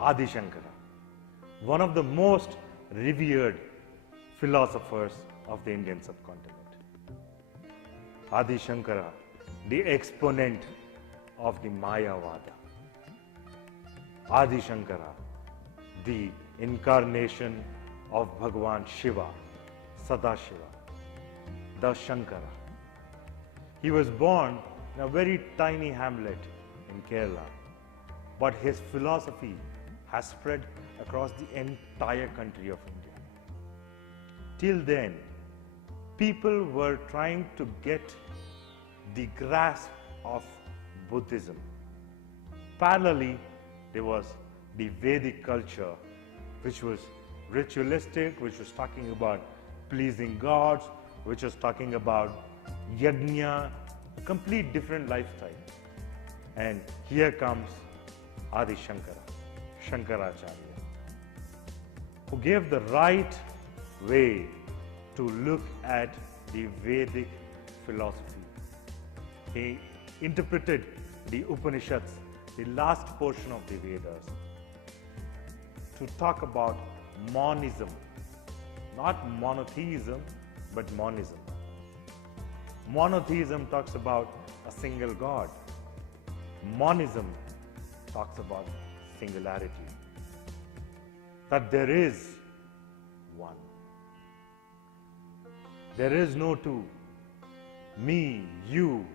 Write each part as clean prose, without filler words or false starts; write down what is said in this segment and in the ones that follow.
Adi Shankara, one of the most revered philosophers of the Indian subcontinent. Adi Shankara, the exponent of the Mayavada. Adi Shankara, the incarnation of Bhagwan Shiva, Sadashiva, the Shankara. He was born in a very tiny hamlet in Kerala, but his philosophy has spread across the entire country of India. Till then, people were trying to get the grasp of Buddhism. Parallelly, there was the Vedic culture, which was ritualistic, which was talking about pleasing gods, which was talking about yajna, a complete different lifestyle. And here comes Adi Shankara, Shankaracharya, who gave the right way to look at the Vedic philosophy. He interpreted the Upanishads, the last portion of the Vedas, to talk about monism, not monotheism, but monism. Monotheism talks about a single God. Monism talks about singularity, that there is one. There is no two. Me, you,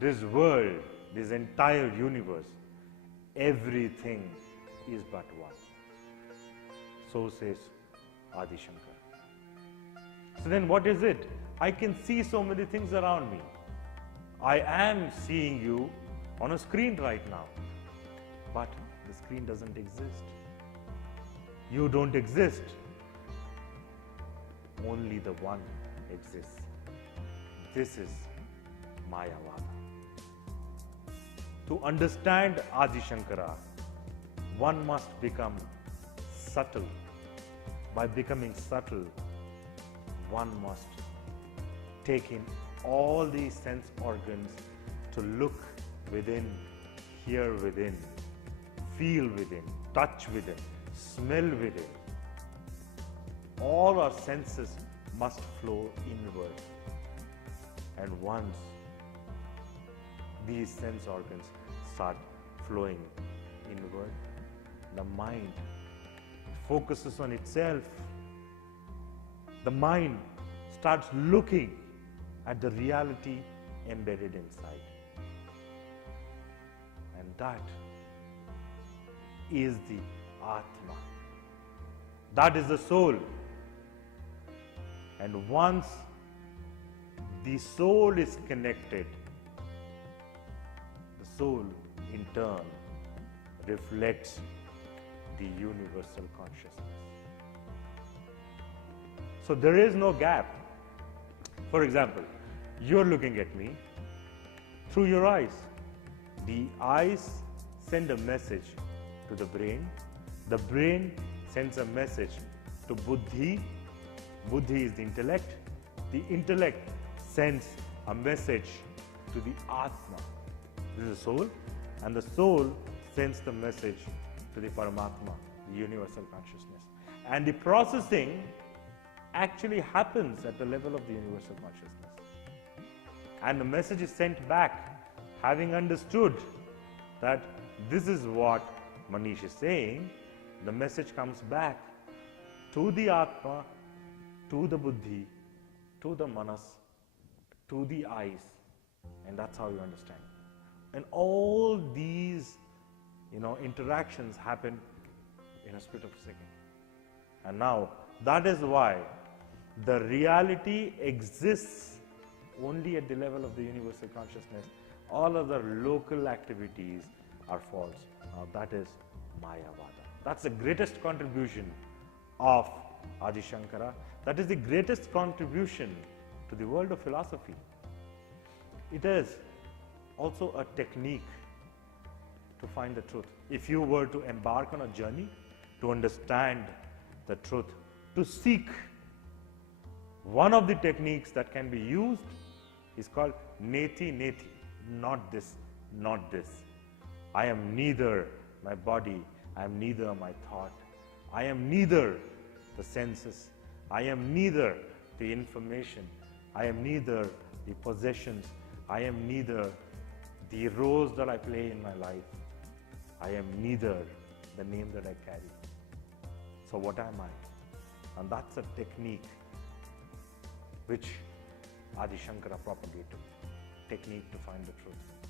this world, this entire universe, everything is but one. So says Adi Shankara. So then what is it? I can see so many things around me. I am seeing you on a screen right now, but the screen doesn't exist. You don't exist. Only the one exists. This is Mayavada. To understand Adi Shankara, one must become subtle. By becoming subtle, one must take in all these sense organs to look within, hear within, feel within, touch within, smell within. All our senses must flow inward. And once these sense organs start flowing inward, the mind focuses on itself. The mind starts looking at the reality embedded inside. And that is the Atma. That is the soul. And once the soul is connected, the soul in turn reflects the universal consciousness. So there is no gap. For example, you're looking at me through your eyes. The eyes send a message to the brain. The brain sends a message to Buddhi. Buddhi is the intellect. The intellect sends a message to the Atma. This is the soul. And the soul sends the message to the Paramatma, the universal consciousness. And the processing actually happens at the level of the universal consciousness. And the message is sent back, having understood that this is what Manish is saying. The message comes back to the Atma, to the Buddhi, to the Manas, to the eyes, and that's how you understand. And all these, interactions happen in a split of a second. And now, that is why the reality exists only at the level of the universal consciousness. All other local activities are false. Now that is Mayavada. That's the greatest contribution of Adi Shankara. That is the greatest contribution to the world of philosophy. It is also a technique to find the truth. If you were to embark on a journey to understand the truth, to seek, one of the techniques that can be used is called neti neti. Not this, not this. I am neither my body I am neither my thought. I am neither the senses. I am neither the information. I am neither the possessions. I am neither the roles that I play in my life. I am neither the name that I carry. So what am I? And that's a technique which Adi Shankara propagated. Technique to find the truth.